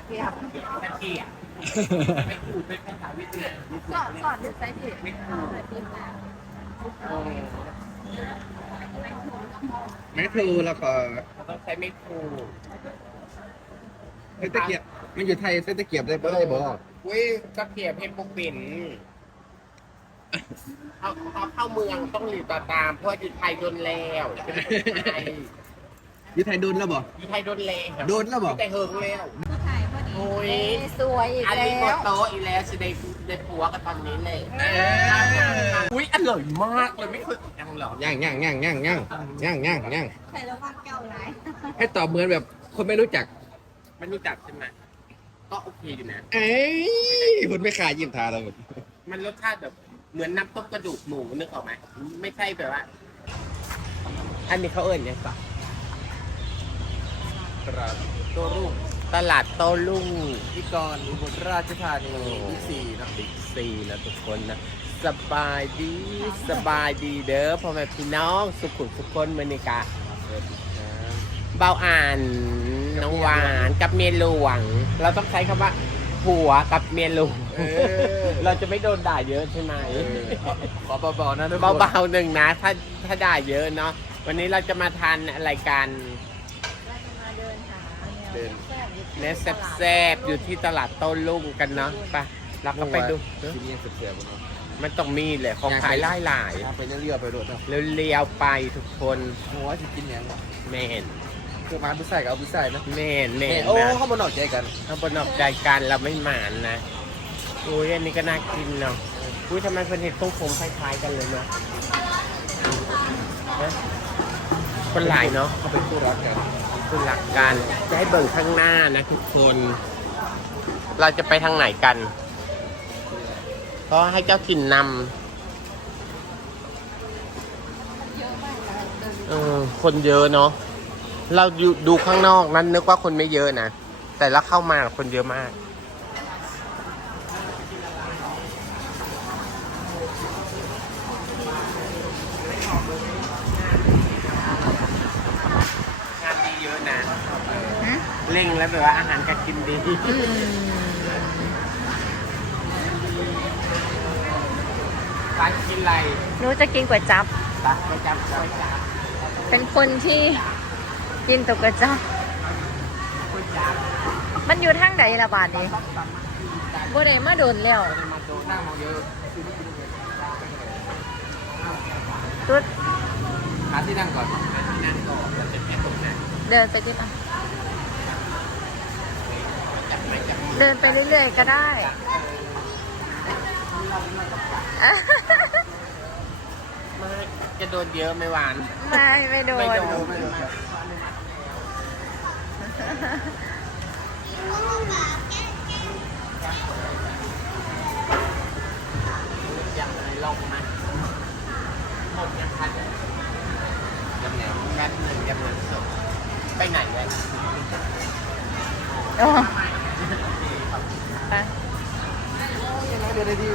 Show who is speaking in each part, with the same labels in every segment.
Speaker 1: เกียบ
Speaker 2: ตะเกียบไม่ขูดเป็นภาษาเวียดนาม
Speaker 1: สอนถึงไซส์ผิดไม่ถูก
Speaker 3: ไม่ครูแล้วก็
Speaker 2: ต้องใช้ไม่ขูด
Speaker 3: เส้นตะเกียบมันอยู่ไทยเส้นตะเกียบได้บ่ได้บ่
Speaker 2: อุ้ยตะเกียบเพชรบุกปิ่นเขาเข้าเมืองต้องรีบตามเพราะอยู่ไทยโดนแล้วเป็นคนไทย
Speaker 3: อยู่ไทยโดนแล้วบ่
Speaker 2: อยู่ไทยโดนแล้ว
Speaker 3: โดนแล้วบ่
Speaker 2: แต่เฮิงแล้ว
Speaker 1: ผู้ชายพอดี
Speaker 2: โอ้ย
Speaker 1: สวยอีก
Speaker 2: อัน
Speaker 1: แล้
Speaker 2: นี้ก็
Speaker 1: ว
Speaker 2: โตะอีกแล้วสิได้ผัวกันตอนนี้เลยอุ้ยอร่อยมากเลยไม่เคยยังหรอย่าง
Speaker 3: ย่างใ
Speaker 1: ใส่แล้วว่าเก่าไหน
Speaker 3: ให้ตอบเหมือนแบบคนไม่รู้จัก
Speaker 2: ไม่รู้จักใช่ไหมก็โอเคอยู่นะ
Speaker 3: เอ้ยคุณไม่ขายยิ้มทาเรา
Speaker 2: มันรสชาติแบบเหมือนน้ำต้มกระดูกหมูนึกออกไหมไม่ใช่แบบว่า อันนี้เขาเอ่ยเนี่ยก่อนตลาดโต้รุ่งตลาดโต้รุ่ง
Speaker 3: ที่กรอุบลราชธานีที่สี่นะ
Speaker 2: บิ๊กซีนะทุกคนนะสบายดีเด้อพ่อแม่พี่น้องสุขุมทุกคนเมนิกาเบาอ่านน้องหวานกับเมียหลวง เราต้องใช้คำว่าผัวกับเมียหลวงเราจะไม่โดนด่าเยอะใช่ไหม
Speaker 3: ขอเบาๆนะทุกคน
Speaker 2: เบาๆหนึ่งนะถ้าด่าเยอะเนาะวันนี้เราจะมาทานอะไรกัน
Speaker 1: มาเดินหา
Speaker 3: เดิน
Speaker 2: เนสแซ่บๆอยู่ที่ตลาดโต้รุ่งกันเนาะไปเราก็ไปดู
Speaker 3: ที่นี่เสียบๆเนาะ
Speaker 2: มันต้องมีแหละของขายหลาย
Speaker 3: ไปเรียวๆไปรถเนาะ
Speaker 2: ๆเลี้ยวๆไปทุกคน
Speaker 3: โอ้ยจะกินยัง
Speaker 2: แมน
Speaker 3: คือมาพิซซ่ากับเอาพิซซ่านะ
Speaker 2: แมน
Speaker 3: โอ้
Speaker 2: นะ
Speaker 3: เขามาหนอกใจกัน
Speaker 2: ถ้าบนออกใจกันเราไม่หมานนะอุ้ยอันนี้ก็น่ากินเนาะอุ้ยทำไมเป็นเห็ดต้มผมคล้ายๆกันเลยเนาะฮะคนหลายเนาะ
Speaker 3: เขาเป็นคู่รักกัน
Speaker 2: คือหลักการจะให้เบิ่งข้างหน้านะทุกคน เราจะไปทางไหนกันเพราะให้เจ้าถิ่นนำคนเยอะเนาะเราดูข้างนอกนั้นนึกว่าคนไม่เยอะนะแต่ละเข้ามาคนเยอะมากงานดีเยอะนะเร่งแล้วแบบว่าอาหารการกินดีร้านกินอะไร
Speaker 1: หนูจะกินก๋วยจั๊บ
Speaker 2: ร้านประจำก๋วยจั๊บ
Speaker 1: เป็นคนที่กินแตก๋วยจั๊บ
Speaker 2: ก๋วยจั๊บ
Speaker 1: มันอยู่ทางไหนละบาทนี้บ่ได้มาโดนแล้ว
Speaker 2: มาโดนหน้ามองเยอะ
Speaker 1: ตุ๊ด
Speaker 3: หาที่นั่งก่อน
Speaker 2: ที่นั่งก่อนแล้วจะแค่ตรงนั้น
Speaker 1: เดินไปกินอ่ะ
Speaker 2: จับไม่จับมือ
Speaker 1: เดินไปเรื่อยๆก็ได้
Speaker 2: ไม่จะโดนเยอะไม่หวาน
Speaker 1: ไม่โดน
Speaker 2: ไม่โดนยังเลยลงมาหมดยังทันยังไงแมทหนึ่งยังเงินสดไปไหนเลย
Speaker 1: อ๋อไป
Speaker 3: เดี๋ยวได้ดี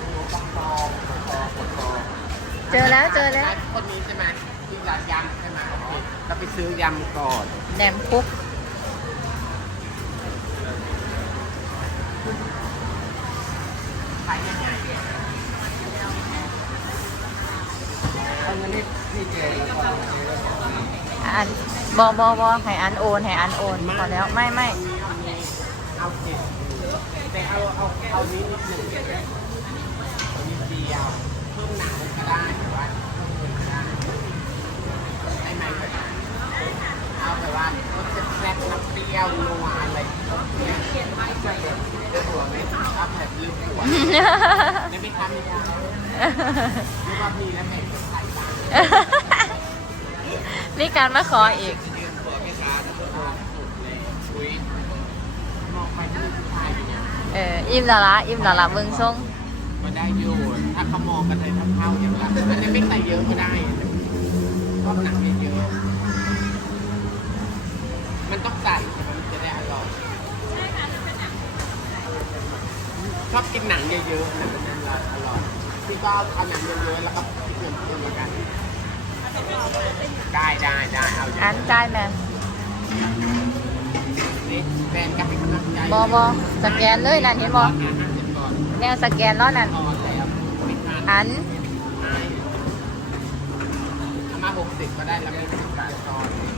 Speaker 1: เจอแล้วเจอแล้ว
Speaker 2: คนนี้ใช่ไหมที่ร้านยำใช่ไหมโอเคเราไปซื้อยำก่อน
Speaker 1: แหนมคุก
Speaker 2: ขายยังไง
Speaker 3: เอาเงินนี่เจ๊
Speaker 1: อันบอให้อันโอนพอแล้วไม่
Speaker 2: เอาเจ็ดแต่เอานี้นิดหนึ่งเอานิดเดียวเพิ่มหนังก็ได้หรือว่าเพิ่มเงินก็ได้ได้ไหมก็ได้เอาแบบว่ารสแซ่บๆน้ำเปรี้ยวนัวอะไรเนี่ยได้หัวไหมทำแบบลืมหัวไม่ทำไม่ได้ไม่ว่ามีแล้วแม่งจะใส่บ้าง
Speaker 1: นี่การมาขออีก
Speaker 2: มองไปที่ผู้ชายอยู่เนี่ย
Speaker 1: อิ่มและละเมืองทรง
Speaker 2: ก็ได้อยู่ถ้าเขามองกันเลยเท่าๆอย่างละอันนี้ไม่ใส่เยอะก็ได้ก็หนังเยอะๆมันต้องใส่ใช่ไหมมันจะได้อร่อยชอบกินหนังเยอะๆหนังมันอร่อยที่ก็เอาหนังเยอะๆแล้วก็เพิ่มเหมือนกันได้เอา
Speaker 1: อันจ่ายแมน
Speaker 2: นี่แฟนก็ให้กำลังใจ
Speaker 1: บอสแกนเลยนั่นเห็นบอ
Speaker 2: 50ก่อน
Speaker 1: แนวสแกนแล้วนั่น
Speaker 2: อ่อนแล้วไม่ทัน
Speaker 1: อัน
Speaker 2: เอามา60ก็ได้แล้วไม่ต้องการซอนเรียบ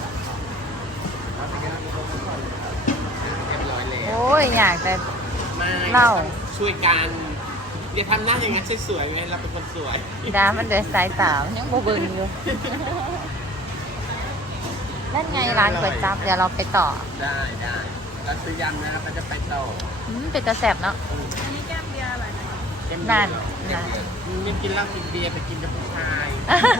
Speaker 2: ร้อยแล้ว
Speaker 1: โอ้ยอยากแต่
Speaker 2: ไม่
Speaker 1: เล่า
Speaker 2: ช่วยกันอย่าทำหน้าอย่างนั้นสวยๆไงเราเป็นคนสวย
Speaker 1: ดามันเดือดสายตายังโบเบินอยู่ นั่นไงร้านก๋วยจั๊บเดี๋ยวเราไปต่อ
Speaker 2: ได้เราซื้อยำนะเราก็จะไปต่อ
Speaker 1: เป็นตะแสบเนาะ
Speaker 2: เต็ม
Speaker 1: นั่น
Speaker 2: ไม่กินเหล้ากินเบียร์แต่กินกับผู้ชาย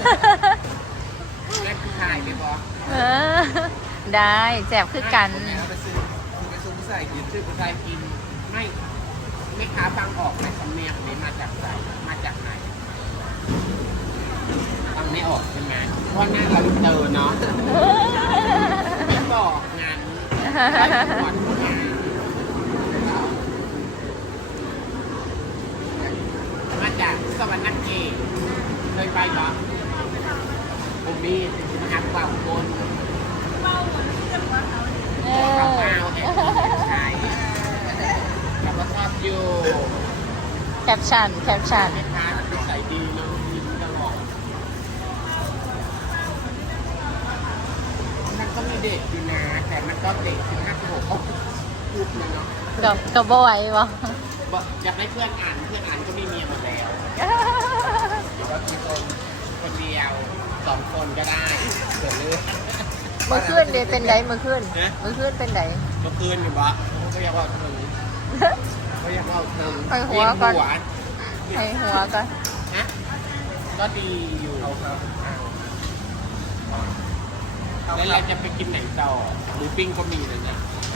Speaker 2: แม่ผู้ชายไหมบอ
Speaker 1: เออ ได้แสบคือกัน
Speaker 2: ไปซื้อผู้ชายกินซื้อผู้ชายกินไม่ค้าฟังออกไหมสำเนียงนี้มาจากไหนมาจากไหนฟังไม่ออกใช่ไหมเพราะหน้าเราเจอเนาะไม่บอกงานก่อนงานมาจากสวรรค์เกตเคยไปปะผมมีสินค้าเปล่าคน
Speaker 1: เอ
Speaker 2: ขับ
Speaker 1: อ
Speaker 2: มาโอเคใช่ขับมาชอบอยู่
Speaker 1: แคปชั่น
Speaker 2: แม่ค้าใส่ดีเนาะกินตลอดมันก็มีเด็กอยู่นะแต่มันก็เด็ก15-16เขาพูดเลยเนาะ
Speaker 1: กับบ่อยบ่
Speaker 2: บอกอยากให้เพื่อนอ่านก็มีเมียหมดแล้วคนเดียว2 คนก็ได้เกิดเรื่อง
Speaker 1: มือขึ้นเดเป็นไดมือขึ้น
Speaker 2: ฮะ
Speaker 1: มือขึ้นเป็นได
Speaker 2: เมื่อคืนอยู่บะเขาอยากเอาถึงเขาอยากเอาถึง
Speaker 1: ไปหัวก่อน
Speaker 2: เวียน
Speaker 1: ให้หัวก่อน
Speaker 2: ฮะก็ดีอยู่แล้วเราจะไปกินไหนต่อหมูปิ้งก็มีเลยนะ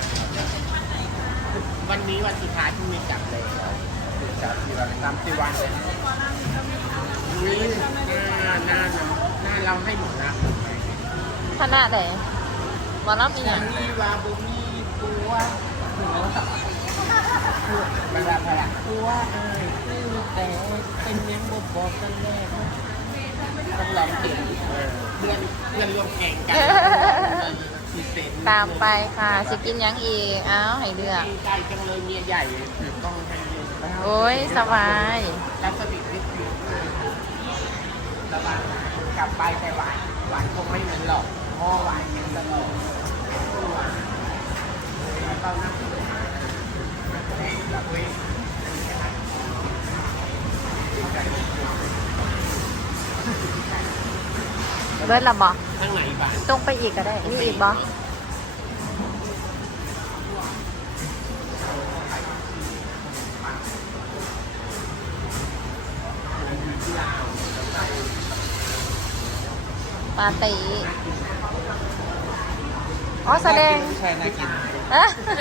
Speaker 2: วันนี้วันสุดท้ายที่มีจับเลย30 วันเลยนี่หน้าเราให้หมดนะ
Speaker 1: คณะไหนบอลรับอีกอย่าง
Speaker 2: มีวาบุมีตัวเวลาพลักตัวคือแต่เป็นยังบอกกันแรกต้องลองเปลี่ยนเพื่อนรวมแข่งกันมีเซน
Speaker 1: ตามไปค่ะสิกินหยังอีกเอ้าให้เลือก
Speaker 2: ดีใจจังเลยเมียใหญ่ถือกล้องให้ดู
Speaker 1: โอ้ยสบาย
Speaker 2: รับสตินิดนึงระวังกลับไปแต่หวานคงไม่เหมือนหรอกพ่อหวานยังตลอดหวานตอนนั้นแบบเว้ย
Speaker 1: เบิร์ดละบอ
Speaker 2: ข้างไหนบ้าง
Speaker 1: ตรงไปอีกก็ได้นี่อีกบอปาตีอ๋อแสดง
Speaker 3: ใช่น่ากิน
Speaker 1: อะ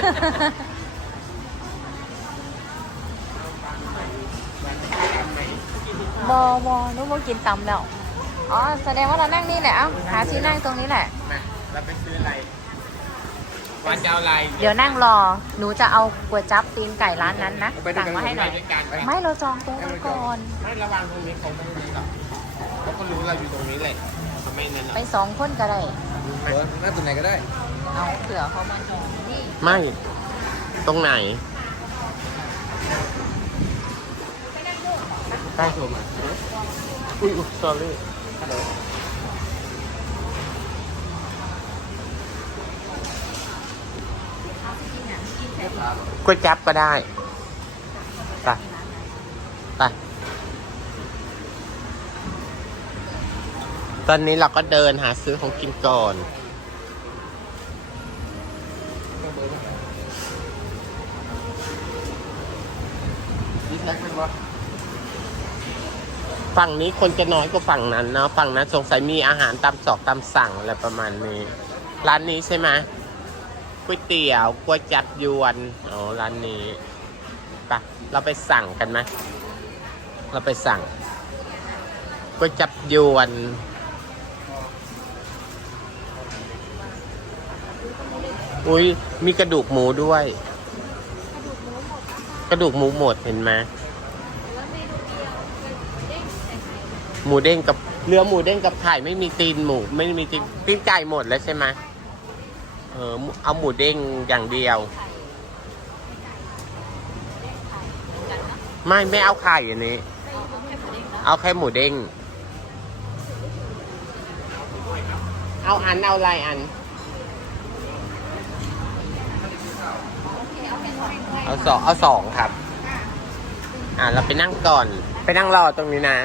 Speaker 1: บอนุ้โมกินตำแล้ว อ๋อ แสดงว่าเรานั่งนี่แหละ เอ้าหาที่นั่งตรงนี้แหละ
Speaker 2: มาเราไปซื้ออะไรวันจะเอาอะไร
Speaker 1: เดี๋ยวนั่งรอ หนูจะเอาก๋วยจั๊บตีนไก่ร้านนั้นนะ สั่งมาให้หน่อย
Speaker 2: ด้วยกัน
Speaker 1: ไม่เราจองโต๊ะไว้ก่อน
Speaker 2: ไม่ระวังตรงนี้เขาไม่รู้หรอกเขาก็รู้เราอยู่ตรงนี้เลยเขาไม่นั่นหรอก
Speaker 1: ไป2 คนก็ได้
Speaker 3: นั่งตรงไหนก็ได้
Speaker 1: เอาเผื่อเขามานี่
Speaker 2: ไม่ตรงไหนใต้โทรมาอุ้ย sorry ก๋วยจั๊บก็ได้ไปไปตอนนี้เราก็เดินหาซื้อของกินก่อนฝั่งนี้คนจะน้อยกว่าฝั่งนั้นเนาะฝั่งนั้นสงสัยมีอาหารตามสอกตามสั่งอะไรประมาณนี้ ร้านนี้ใช่ไหมก๋วยเตี๋ยวก๋วยจั๊บยวนอ๋อร้านนี้ไปเราไปสั่งกันไหมเราไปสั่งก๋วยจั๊บยวนอุ้ยมีกระดูกหมูด้วย กระดูกหมูหมดเห็นไหมหมูเด้งกับเรือหมูเด้งกับไข่ไม่มีตีนหมูไม่มีตีนไก่หมดแล้วใช่ไหมเอาหมูเด้งอย่างเดียวไม่เอาไข่อันนี้ เอาแค่หมูเด้งเอาอะไรอัน เอาสองครับ เราไปนั่งก่อน ไปนั่งรอตรงนี้นะ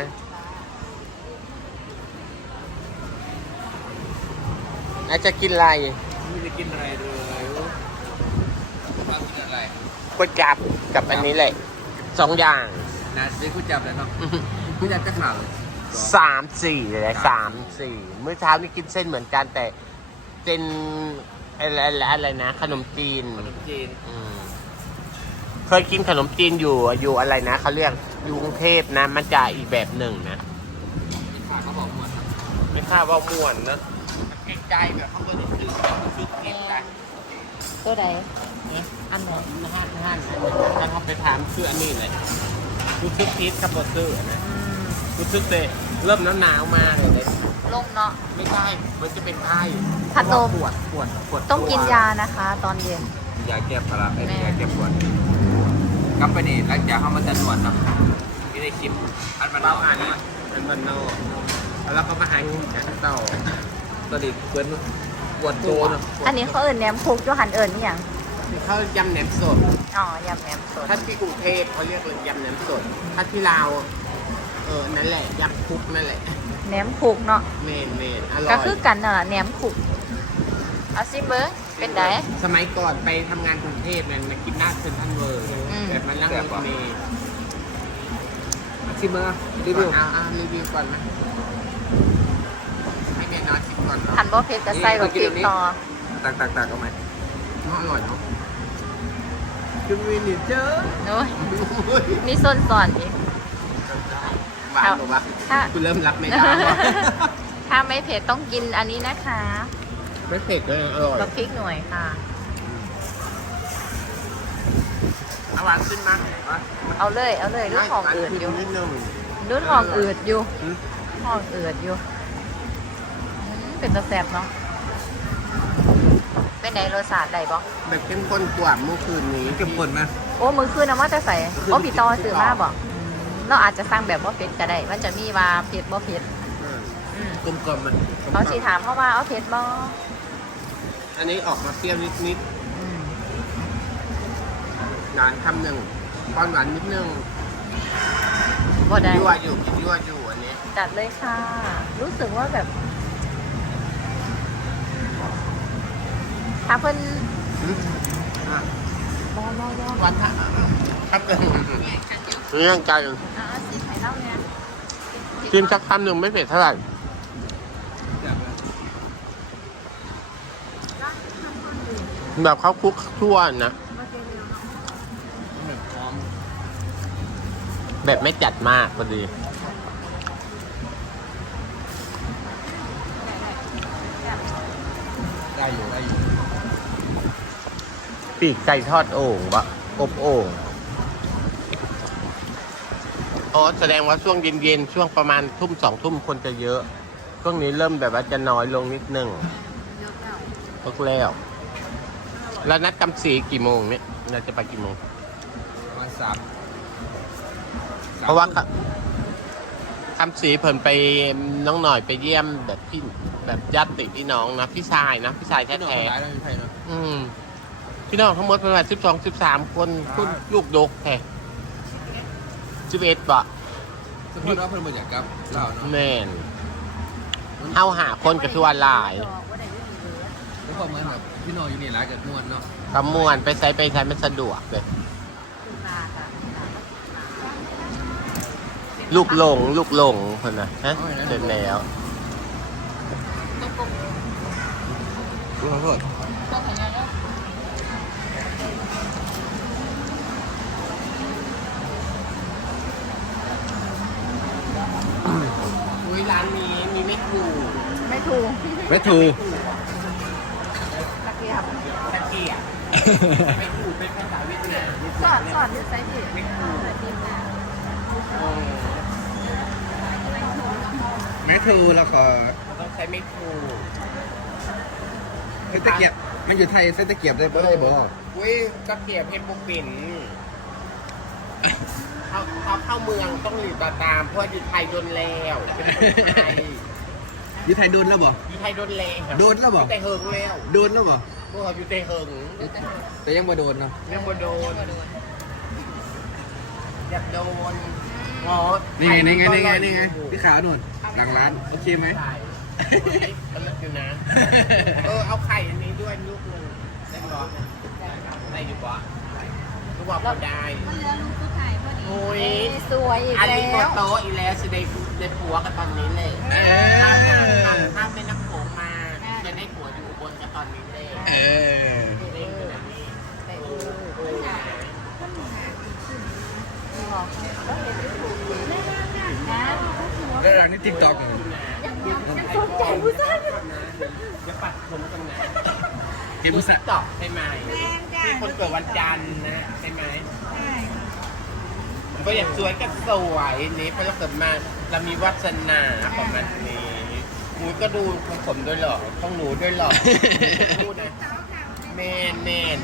Speaker 2: จะกินอะไร
Speaker 3: ไม่ได้กินอะไรเลยมากินอะไร
Speaker 2: ก๋วยจั๊บกับอันนี้เลย2 อย่าง
Speaker 3: นะซื้อกุ้ยจับเลยเนาะกุ้ยจับจะข่าวเลย
Speaker 2: 3-4เลย3-4มื้อเช้านี่กินเส้นเหมือนกันแต่เป็นอะไรนะ ขนมจีน
Speaker 3: ขนมจีน
Speaker 2: เคยกินขนมจีนอยู่อะไรนะเขาเรียกอยู่กรุงเทพนะ มันจะอีกแบบหนึ่งนะ
Speaker 3: ข่าวเขาบอกหมด
Speaker 2: ไม่ทราบว่าม่วนนะเกรงใจแบบเขาก็จะซื้อชุดกินนะ
Speaker 1: ตัวใดอันไหน
Speaker 2: ห้านถ้าเขาไปถามชื่ออันนี้เลยรู้สึกพีชกับบอสเซอร์นะรู้สึกเลยเริ่มหนาวมากเลย
Speaker 1: ลงเนาะ
Speaker 2: ไม่ได้มันจะเป็นไข้
Speaker 1: ถ้าโต
Speaker 2: ปวด
Speaker 1: ต้องกินยานะคะ ตอนเย็น
Speaker 3: ยาแก้พาราไอ้ยาแก้ปวดกลับไปนี่หลังจากเขามาจะนวดครับไม่ได้คลิปอันมัน
Speaker 2: เบา
Speaker 3: เบา
Speaker 2: อั
Speaker 3: อั
Speaker 2: น
Speaker 3: น
Speaker 2: นี้
Speaker 3: นี้
Speaker 2: เป็นมันนอกแล้วก็มาหาเงินจากต่อ
Speaker 3: ตอนนี้เพื่อนปวดโตเนาะ
Speaker 1: อันนี้เขาเอิ่นแหนมคุกยูหันเอิ่นนี่ยัง
Speaker 2: เขายำแหนมสด
Speaker 1: อ๋อยำแหนมสด
Speaker 2: ถ้าที่กรุงเทพเขาเรียกยำแหนมสด ถ้าที่ลาวนั่นแหละยำคุกนั่นแหละ
Speaker 1: แหนมคุกเนาะ
Speaker 2: เมนอร่อย
Speaker 1: ก็คือกันน่ะแหนมคุกเอาซิเบอร์เป็นได
Speaker 2: สมัยก่อนไปทำงานกรุงเทพเนี่ยมากินหน้าเซ็นทรัลเวิลด์
Speaker 1: อืม
Speaker 2: แบบมันนั่งรถเมล์
Speaker 3: ชิมมารีวิว
Speaker 2: เอารีวิวก่อนไหมให้แกน้อยชิมก่อนเนาะ
Speaker 1: หันบ่เพชรจะใส่แบบพริกต่อ
Speaker 3: ตักเอาไหม
Speaker 2: อร่อยเนาะคือวินิเจอร์
Speaker 1: โน้ยมีส้นสอนอีก
Speaker 2: หวานหรือวะ
Speaker 1: ถ้า
Speaker 2: คุณเริ่มรับไม่ได้ว่ะ
Speaker 1: ถ้าไม่เผ็ดต้องกินอันนี้นะคะ
Speaker 2: ไม่เผ็ดเลยอร่อย
Speaker 1: กับพริกหน่วยค่ะ
Speaker 2: เอาหวานขึ้นมา
Speaker 1: เอาเลยรุ่นของอืดอยู่
Speaker 2: นิดนึง
Speaker 1: รุ่นของอืดอยู่
Speaker 2: อืม
Speaker 1: ของอืดอยู่เป็นตะแสบเนาะเป็นไหนรสชาติใดบ่
Speaker 2: แบบเข้มข้นกว่าเมื่อคืนนี้
Speaker 3: เก็บปวดไหม
Speaker 1: โอ้มือคืนนะว่าจะใส่โอ้พี่ตอซื้อมาบ่เราอาจจะสั่งแบบบ่เผ็ดก็ได้ มันจะมีว่าเผ็ดบ่เผ็ด อืม
Speaker 3: กลมๆมัน
Speaker 1: เขาสิถามเพราะว่าเอาเผ็ดบ่
Speaker 2: อันนี้ออกมาเปรี้ยวนิด
Speaker 1: อืม
Speaker 2: ๆหวานคำหนึ่งก้อนหวานนิดนึง
Speaker 1: บ่ได้
Speaker 2: ยั่วอยู่อันนี้
Speaker 1: จัดเลยค่ะ รู้สึกว่าแบบ ถ้าเพิ่น
Speaker 2: อ่ะ
Speaker 1: บ่
Speaker 2: วันทักครับเรื่องกัน
Speaker 1: เอาสิให้เล่าเนี่ย
Speaker 2: ชิมสักคำหนึ่งไม่เผ็ดเท่าไหร่แบบเขาคลุกทั่วนะแบบไม่จัดมากพอดี
Speaker 3: ได้อยู่
Speaker 2: ปีกไก่ทอดโอ่งบะอบโอ่งอ๋อแสดงว่าช่วงเย็นๆช่วงประมาณทุ่ม2 ทุ่มคนจะเยอะช่วงนี้เริ่มแบบว่าจะน้อยลงนิดนึงก็แล้วแล้วนัดกำสีกี่โมงเนี่ยเราจะไปกี่โมง
Speaker 3: ประมาณ3
Speaker 2: เพราะว่าคำสีเพิ่นไปน้องหน่อยไปเยี่ยมแบบพี่แบบญาติพี่น้องนะพี่ชายแท้
Speaker 3: หลายแล้วมีใครเนาะ
Speaker 2: ๆพี่น้องทั้งหมดประมาณ12-13 คนคุณลูกดกแท้11 บะ
Speaker 3: สมมติว่าเพิ่นมาจากกับเราเนาะ
Speaker 2: แม่นเฮาหาคนกับคือว่าหลาย
Speaker 3: แล้วพอเหมือนแบบพี่น้องอยู่นี่หลายกับนวลเนาะ
Speaker 2: กำมวนไปใช้มันสะดวกเลยลูกหลงคนน่ะฮะเสร็จแล้ว
Speaker 3: ขอโทษ
Speaker 2: อุ้ยร้านนี้มีไม่ถูก
Speaker 1: ไม่ถูก
Speaker 3: ไม่ถูก
Speaker 1: ตะเกียบ
Speaker 2: ตะเกียบไม่ถูกเป็นภาษาเวียดนาม
Speaker 1: สอนใส่ผิด
Speaker 2: ไม่ถูก
Speaker 3: ไม่ถูกแล้วก็
Speaker 2: ต้องใช้ไม่ถูก
Speaker 3: เส้นตะเกียบมันอยู่ไทยเส้นตะเกียบได้บ่
Speaker 2: อุ้ยตะเกียบเพชรบุกปิ่นเขาเข้าเมืองต้องรีบตามเพราะอยู่ไทยโดนแล้วเป็นคนไทย
Speaker 3: อยู่ไทยโดนแล้วบ่
Speaker 2: อยู่ไทยโดนแล้ว
Speaker 3: โดนแล้วบ่
Speaker 2: อยู่แต่เฮิงแล้ว
Speaker 3: โดนแล้วบ่
Speaker 2: พวกเขาอยู่แต่เฮิง
Speaker 3: แต่ยังบ่โดนเนาะ
Speaker 2: ยังบ่โดนอยากโดนอ๋อ
Speaker 3: นี่ไงพี่ขาวนุ่นหลังร้านโอเคไหม
Speaker 2: ไข่ก็เลิกอยู่นะเอาไข่อันนี้ด้วยลูกนึงได้หรอได้อยู่ปะลูกบอกว่าได้
Speaker 4: มันเหลือลูกผู้ชายพอดี
Speaker 2: โอ้ย
Speaker 1: สวยอีก
Speaker 2: อัน
Speaker 1: แล้
Speaker 2: นี้ตัว
Speaker 1: ว
Speaker 2: โตอีแล้วจะได้ผัวกันตอนนี้เลยถ้าเป็นนักโขงมาจะได้ผัวอยู่บนกันตอนนี้เลย
Speaker 3: เออ
Speaker 2: ได้ขนาดนี้
Speaker 3: แล้วหลังนี่ติ๊กต็อก
Speaker 2: สนใจผู้ชายจะปัดผมกันนะ
Speaker 3: เกมมุสะ
Speaker 2: ตอกใช่ไหมที่คนเกิดวันจันทร์นะใช่ไหม
Speaker 4: ใช่
Speaker 2: ก็อยากสวยก็สวยนี้เพราะเราเกิดมาเรามีวาสนาประมาณนี้หนูก็ดูของผมด้วยหรอของหนูด้วยหรอพูดนะแม่น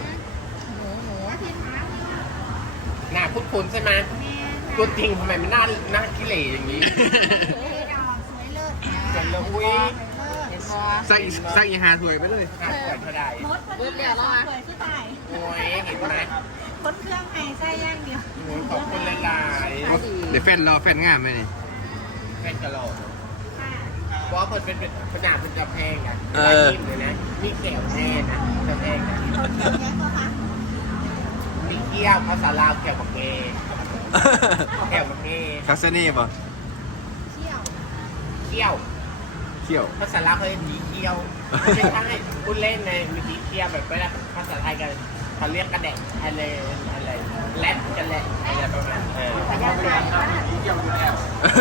Speaker 2: หน้าคุ้นๆใช่ไหมตัวจริงทำไมมันหน้าขี้เหร่อย่างนี้
Speaker 4: สวยเลิศ
Speaker 2: เสร็จแล้วอุ้ย
Speaker 1: เห็นบ่
Speaker 3: สร้างอีหาถวยไปเลย
Speaker 2: ขาดก่อนเท่าไหร่
Speaker 4: มดพอดีเลยสวยผู้ชาย
Speaker 2: โอ้ยเห็นไหม
Speaker 4: มดเครื่องไห้ใส่ย่างเดียว
Speaker 2: โอ้ยขอบคุณหลาย
Speaker 3: เดี๋ยวแฟนรอแฟนงามไหมนี่
Speaker 2: ๆแฟนกะโหลก
Speaker 4: ค่ะ
Speaker 2: เพราะว่ามันเป็นขนาดมันจะแพงอ่ะ
Speaker 3: เออ
Speaker 2: นิ่มเลยนะนี่แก้วแน่นะจะแพงนะ
Speaker 4: คนเดียวแยกตัวค่ะ
Speaker 2: มีเกี้ยวภาษาลาวแก้วบักเกแก้วบักเก
Speaker 3: คาสเน่ป่ะ
Speaker 4: เชี่ยว
Speaker 2: เกี้ยว
Speaker 3: เขี้ยว
Speaker 2: ภาษาลาวเขาเรียกมีเกี้ยวไม่ใช่พูดเล่นในมีเกี้ยวแบบเวลาภาษาไทยกันเขาเรียกกระแดกอะไรแรดกันแหละอะไรประมาณมีเกี้ยวอยู่แล้ว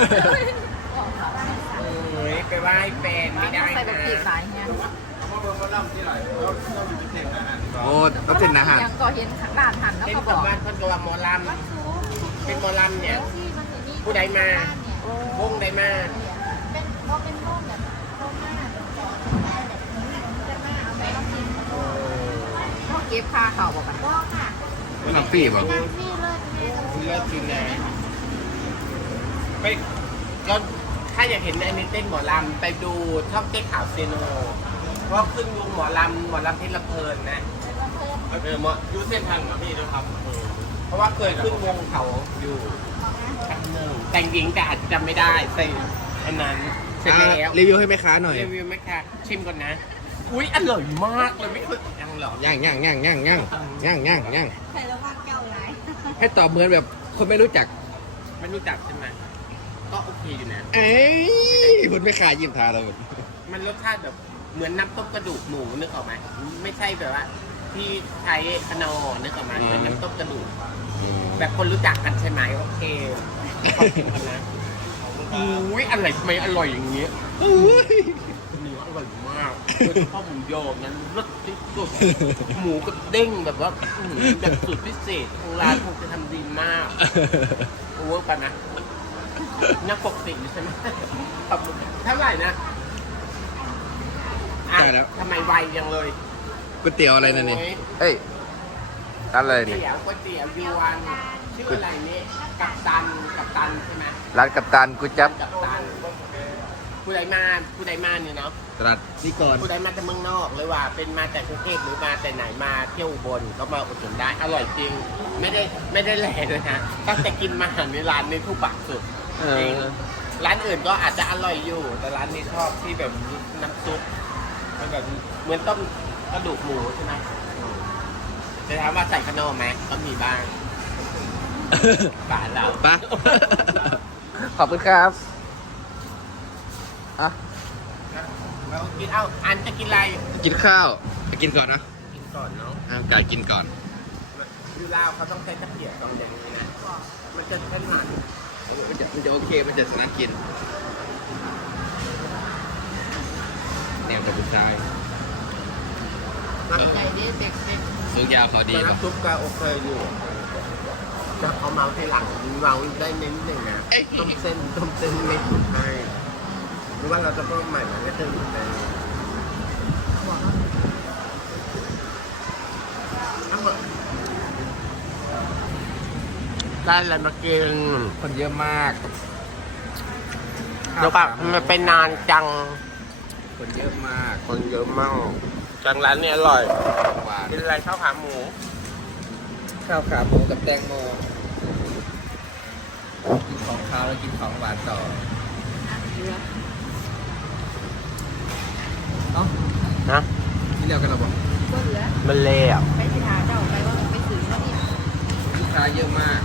Speaker 2: เฮ้ยไปไหว้แฟนไม่ได้
Speaker 1: ใส่แบบ
Speaker 2: นะ
Speaker 1: ปีกสายเนี่ย
Speaker 3: โอ้ต้องเป็นอาหาร
Speaker 1: ยังก็เห็นร้านหันแล้ว
Speaker 2: เป็น
Speaker 1: ก็บ
Speaker 2: กับ
Speaker 1: อก
Speaker 2: บ้านคนกับหมอล
Speaker 4: วัดสูง
Speaker 2: ำเป็นหมอลำเนี่ย
Speaker 4: ที่มันจะนี่
Speaker 2: ผู้ใดมา
Speaker 4: เนี่ย
Speaker 2: วงใดมา
Speaker 4: เป็นก็เป็นโรคแบบโรคมากจะมาเอาไปรับกิน
Speaker 1: เขาเก็บค่าเขาบอกกัน
Speaker 4: ก็ค่ะ
Speaker 3: ไม่ทำฟรีป่ะ
Speaker 4: นั่งนี่เลิศแม่ต้อง
Speaker 2: เลิกจริงนะไปก็ถ้าอยากเห็นอันนี้เต้นหมอลำไปดูช่องเต้นข่าวเซโนเพราะขึ้นวงหมอลำเพชรลำเพลินนะหมอยูเส้นทางกับพี่นะครับเพราะว่าเคยขึ้นวงเขาอยู่ครั้งหนึ่งแต่งหญิงแต่อาจจะจำไม่ได้ใส่อันนั้นเสร็จแล้ว
Speaker 3: รีวิวให้แม่ค้าหน่อย
Speaker 2: รีวิวไหมคะชิมก่อนนะ อุ้ยอร่อยมากเลยไม่เคยยังหรอย่าง
Speaker 3: ใส่
Speaker 4: ระวังเก่าหลาย
Speaker 3: ให้ตอบเหมือนแบบคนไม่รู้จัก
Speaker 2: ไม่รู้จักใช่ไหมก็โอเคอยู่นะ
Speaker 3: เอ้ยคุณไม่ขายยิ้มทาเราหมด
Speaker 2: มันรสชาติแบบเหมือนน้ำต้มกระดูกหมูนึกออกไหมไม่ใช่แบบว่าที่ใช้คนอนึกออกไหมเหมือนน้ำต้มกระดูกแบบคนรู้จักกันใช่ไหมโอเคขอบคุณกันนะอุ้ยอะไรทำไมอร่อยอย่างเงี้ยเนื้ออร่อยมากโดยเฉพาะหมูยอนั้นรสที่สุดหมูก็เด้งแบบว่าแบบสูตรพิเศษของร้านคงจะทำดีมากโอเวอร์ไปนะนักปกติอยู่ใช่ไหมขอบคุณเท่าไหร่นะอ่ะ
Speaker 3: ได้แล้ว
Speaker 2: ทำไมไวยังเลย
Speaker 3: ก๋วยเตี๋ยวอะไรนั่นนี่
Speaker 2: โอ้ย
Speaker 3: เอ้ยอะไร
Speaker 2: ก๋วย
Speaker 3: นี่
Speaker 2: เตี๋ยวก๋วยเตี๋ยวยวนชื่ออะไรนี่กัปตันใช่ไหม
Speaker 3: ร้านกัปตันกุจับ
Speaker 2: กัปตันผู้ใดมาเนี่ยเนาะ
Speaker 3: ตลาดนี่ก่อน
Speaker 2: ผู้ใดมาจากเมืองนอกหรือว่าเป็นมาจากกรุงเทพหรือมาแต่ไหนมาเที่ยวอุบนก็มาอุดหนุนได้อร่อยจริง ไม่ได้แหล่เลยนะตั้งแต่กินมาในร้านนี้ทุกปากสุดจริงร้านอื่นก็อาจจะอร่อยอยู่ แต่ร้านนี้ชอบที่แบบน้ำซุปมันแบบเหมือนต้มกระดูกหมูใช่ไหมจะถามว่าใส่ขนมไหมก็มีบ้างป่าเรา
Speaker 3: ปะ ขอบคุณครับอ่ะ
Speaker 2: เรากินอันจะกินอะไร
Speaker 3: กินข้าวไปกินก่อนนะ
Speaker 2: กินก่อนเนาะ
Speaker 3: ห้ามการกินก่อน
Speaker 2: อยู่ลาวเขาต้องใช้ตะเกียบตรงอย่างนี้นะมันจะเป็นหมัน
Speaker 3: มันจะโอเค มันจะสนักกินแนวกับผู้ชาย
Speaker 1: ใหญ่ดีเด็ก
Speaker 3: สูงยาวเขาดี
Speaker 2: แต่
Speaker 3: ป่ะ
Speaker 2: น้ำซุปก็โอเคอยู่แต่เขาเมาทีหลังเมาได้นิดหนึ่งนะต้มเส้นไม่ถูกให้หรือว่าเราจะเพิ่มใหม่ไหมไม่เติมอีกเลยทั้งหมดได้อะไรมากิน
Speaker 3: คนเยอะมาก
Speaker 2: แล้วก็มันเป็นนานจัง
Speaker 3: คนเยอะมาก
Speaker 2: คนเยอะมากจังร้านนี้อร่อย
Speaker 3: หวาน
Speaker 2: กินอะไรข้าวขาหมู
Speaker 3: ข้าวขาหมูกับแตงโมกินของคาวแล้วกินของหวานต่อเอ้า
Speaker 2: นะ
Speaker 3: ที่เรียกกันเราบอก
Speaker 4: ก็เหลือ
Speaker 2: มันเละ
Speaker 4: ไปสิหาเจ้าไปว่ามันไปสื่อเขาเนี่ย
Speaker 3: ลูกค้าเยอะมาก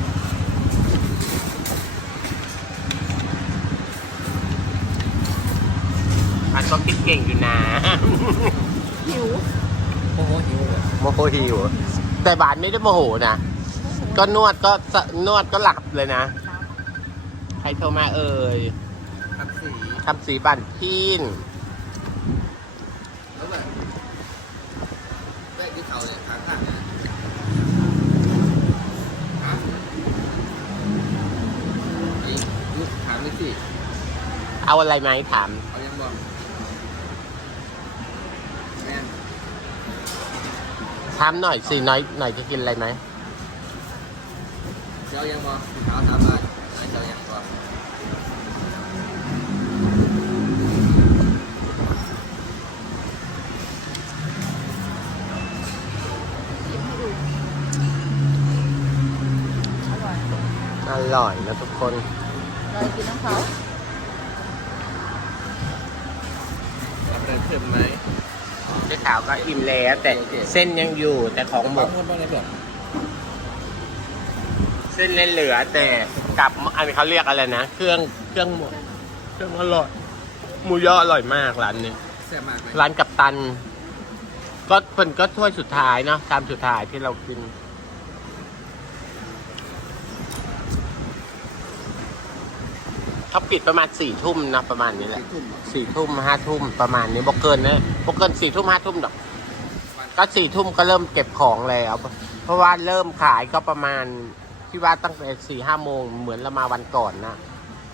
Speaker 2: อันก็คิดเก่งอยู่นะ
Speaker 4: หิว
Speaker 3: โอ้โหหิวเลย
Speaker 2: โมโหหิวแต่บานไม่ได้โมโหนะก็นวดก็หลับเลยนะใครโทรมาเอ่ย
Speaker 3: ครับสี
Speaker 2: คำสีบันพีน
Speaker 3: แล้วแบบแม่ที่เขาเนี่ยขาข้างนะฮะไอ้ลูกถามนี่สิ
Speaker 2: เอาอะไรไหมถาม
Speaker 3: เอายังบอกแม่
Speaker 2: ถามหน่อยสิหน่อยจะกินอะไรไหม
Speaker 3: เจ้ายังบอกถามมาเจ้ายังบอก
Speaker 4: อร่อย
Speaker 2: อร่อยนะทุกคน
Speaker 4: เรากินน้ำเขา
Speaker 3: รับเดินขึ้นไหม
Speaker 2: เจ๊ขาวก็อิ่มแล้วแต่เส้นยังอยู่แต่ของหม
Speaker 3: บอก
Speaker 2: ด
Speaker 3: เพื่อนบ้างในแบบ
Speaker 2: เส้นเหลือแต่กับอันเขาเรียกอะไรนะเครื่องหมดเครื่องอร่อยหมูยออร่อยมากร้านนี้
Speaker 3: แซ่บมากไหม
Speaker 2: ร้านกัปตัน ก็เป็นก็ถ้วยสุดท้ายเนาะชามสุดท้ายที่เรากินเขาปิดประมาณ4 ทุ่มนะประมาณนี้แหละ
Speaker 3: ทุ่ม
Speaker 2: 4 ทุ่ม5 ทุ่มประมาณนี้บอกเกินนะบอกเกิน4 ทุ่ม5 ทุ่มหรอกก็4 ทุ่มก็เริ่มเก็บของแล้วเพราะว่าเริ่มขายก็ประมาณที่ว่าตั้งแต่4-5 โมงเหมือนเรามาวันก่อนนะ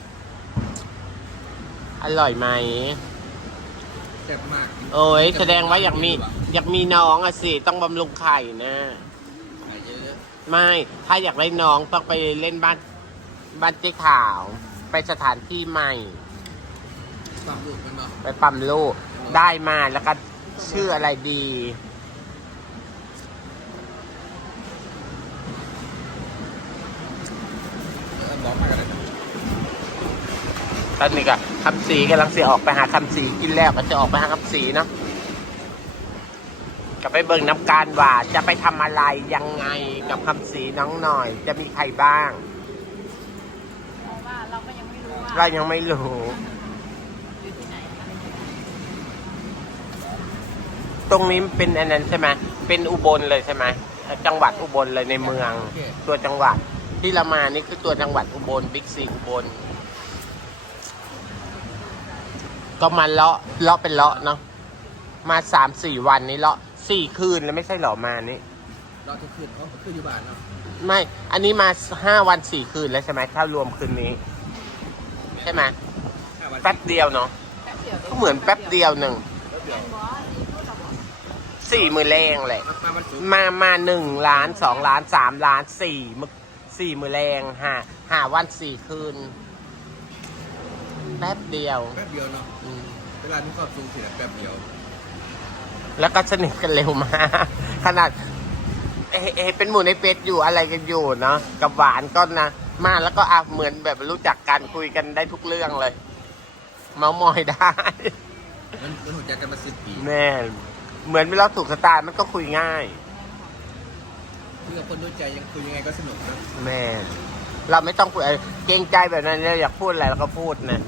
Speaker 2: อร่อยไหม
Speaker 3: แซ่บมาก
Speaker 2: โอ้ยแสดงว่าอยากมีน้องอะสิต้องบำรุงไข่นะ
Speaker 3: ไข่เยอะ
Speaker 2: ไม่ถ้าอยากได้น้องต้องไปเล่นบ้านเจ๊ขาวไปสถานที่ใหม่
Speaker 3: ๆความลูกมันบอก
Speaker 2: ไปปั๊มลูกได้มาแล้วก็ชื่ออะไรดี
Speaker 3: บอกมากันเลย
Speaker 2: ตอนนี้ก็คำสีกำลังจะออกไปหาคำสีกินแล้วก็จะออกไปหาคำสีเนาะก็ไปเบิ่งน้ำการว่าจะไปทำอะไรยังไงกับคำสีน้องหน่อย จะมีใครบ้าง
Speaker 4: เพราะว่าเราก็ยังไม่รู้ว่า
Speaker 2: เรายังไม่รู้
Speaker 4: อยู่ที่ไหนอะไรยังไง
Speaker 2: ตรงนี้เป็นอันนั้นใช่ไหมเป็นอุบลเลยใช่ไหมจังหวัดอุบลเลยในเมือง ตัวจังหวัดที่เรามานี่คือตัวจังหวัดอุบลบิ๊กซีอุบลก็มาเลาะเป็นเลาะเนาะมา3-4 วันนี้เลาะ4 คืนแล้วไม่ใช่เหรอมานี่
Speaker 3: รอทุกคืนเขาคืนอยู่บ้านเนาะ
Speaker 2: ไม่ อันนี้มา5 วัน4 คืนแล้วใช่ไหมถ้ารวมคืนนี้ใช่ไหมแป๊บเดียวเนาะ
Speaker 4: แป๊บเดียว
Speaker 2: ก็เหมือนแป๊บเดียวหนึ่ง
Speaker 4: แอนบอสนี่พูดเราบอก
Speaker 2: 4 มือแรงเลย
Speaker 3: มาวันศุกร์
Speaker 2: มา1 ล้าน2 ล้าน3 ล้าน4 มือแรง5 วัน 4 คืนแป๊บเดียว
Speaker 3: แป๊บเดียวเนาะ
Speaker 2: อืม
Speaker 3: เวลาที่ครอบครัวสิแป๊บเดียว
Speaker 2: แล้วก็สนิทกันเร็วมาก ขนาดเป็นหมู่ในเฟซอยู่อะไรกันอยู่เนาะกับหวานก็นะมาแล้วก็เหมือนแบบรู้จักกันคุยกันได้ทุกเรื่องเลย เมามอยได้
Speaker 3: มันหัวใจกันมา10 ปี
Speaker 2: แม่เหมือนเราถูกสไตล์มันก็คุยง่าย
Speaker 3: คุยกับคนด้วยใจยังคุยยังไงก็สนุกนะ
Speaker 2: แม่เราไม่ต้องคุยเกรงใจแบบนั้นเราอยากพูดอะไรเราก็พูดนะ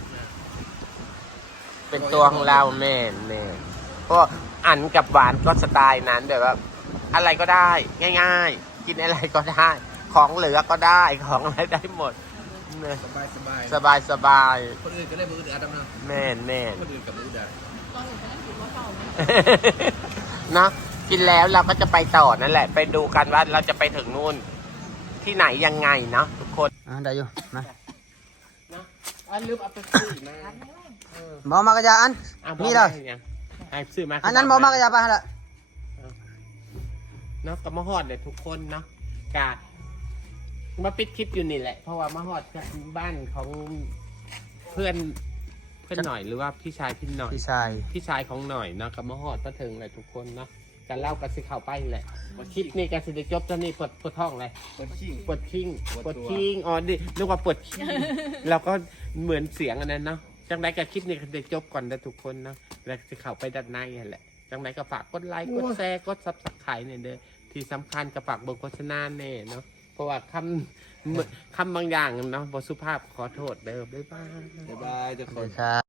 Speaker 2: เป็นตัวของเราแม่ก็อันกับหวานก็สไตล์นั้นแบบว่า อะไรก็ได้ง่ายๆ กินอะไรก็ได้ ของเหลือก็ได้ของอะไรได้หมดเนี่ย
Speaker 3: สบาย
Speaker 2: สบาย
Speaker 3: คนอื่นก็ได้มืออึดอัดนะ
Speaker 2: แม่น
Speaker 3: คนอื่นกับมืออึดอัด
Speaker 4: ตอนหนูไปนั่งกินข้าวเช้าไหม
Speaker 2: เนาะกินแล้วเราก็จะไปต่อนั่นแหละ ไปดูกันว่าเราจะไปถึงนู่นที่ไหนยังไงเนาะทุกคน
Speaker 5: ได้อยู่มา
Speaker 2: เนาะลืมเอาไปซื้อมา
Speaker 5: หมอมากระยาอัน นี่เลย
Speaker 2: ไอ้ซื้อมา
Speaker 5: อันนั้นหมอมากระยาไปละ
Speaker 2: เนาะก็มาฮอดเลยทุกคนเนาะกะมาปิดคลิปอยู่นี่แหละ เพราะว่ามาฮอดจากบ้านของเพื่อนหน่อยหรือว่าพี่ชายพี่หน่อย
Speaker 5: พี่ชาย
Speaker 2: พี่ชายของหน่อยเนาะกับมาฮอดมาถึงเลยทุกคนเนาะกันเล่ากันสิเข้าไปแหละคลิปนี้กันสิได้จบตอนนี้ปวดท้องเลย
Speaker 3: ปวดขี้
Speaker 2: ปวดคิง
Speaker 3: ปวดตัว
Speaker 2: อ๋อดินึกว่าปวดขี้ เราก็เหมือนเสียงอันนั้นเนาะจังไรกับคลิปนี้ก็ได้จบก่อนนะทุกคนเนาะแล้วจะเข้าไปด้านในนั่นแหละจังไรก็ฝากกดไลค์กดแชร์กดซับสไครต์เนี่ยเด้อที่สำคัญก็ฝากเบิ่งโฆษณาแน่เนาะเพราะว่าคำบางอย่างเนาะบทสุภาพขอโทษเด้อบ๊ายบาย
Speaker 3: บ๊ายบายทุกคน
Speaker 5: ครับ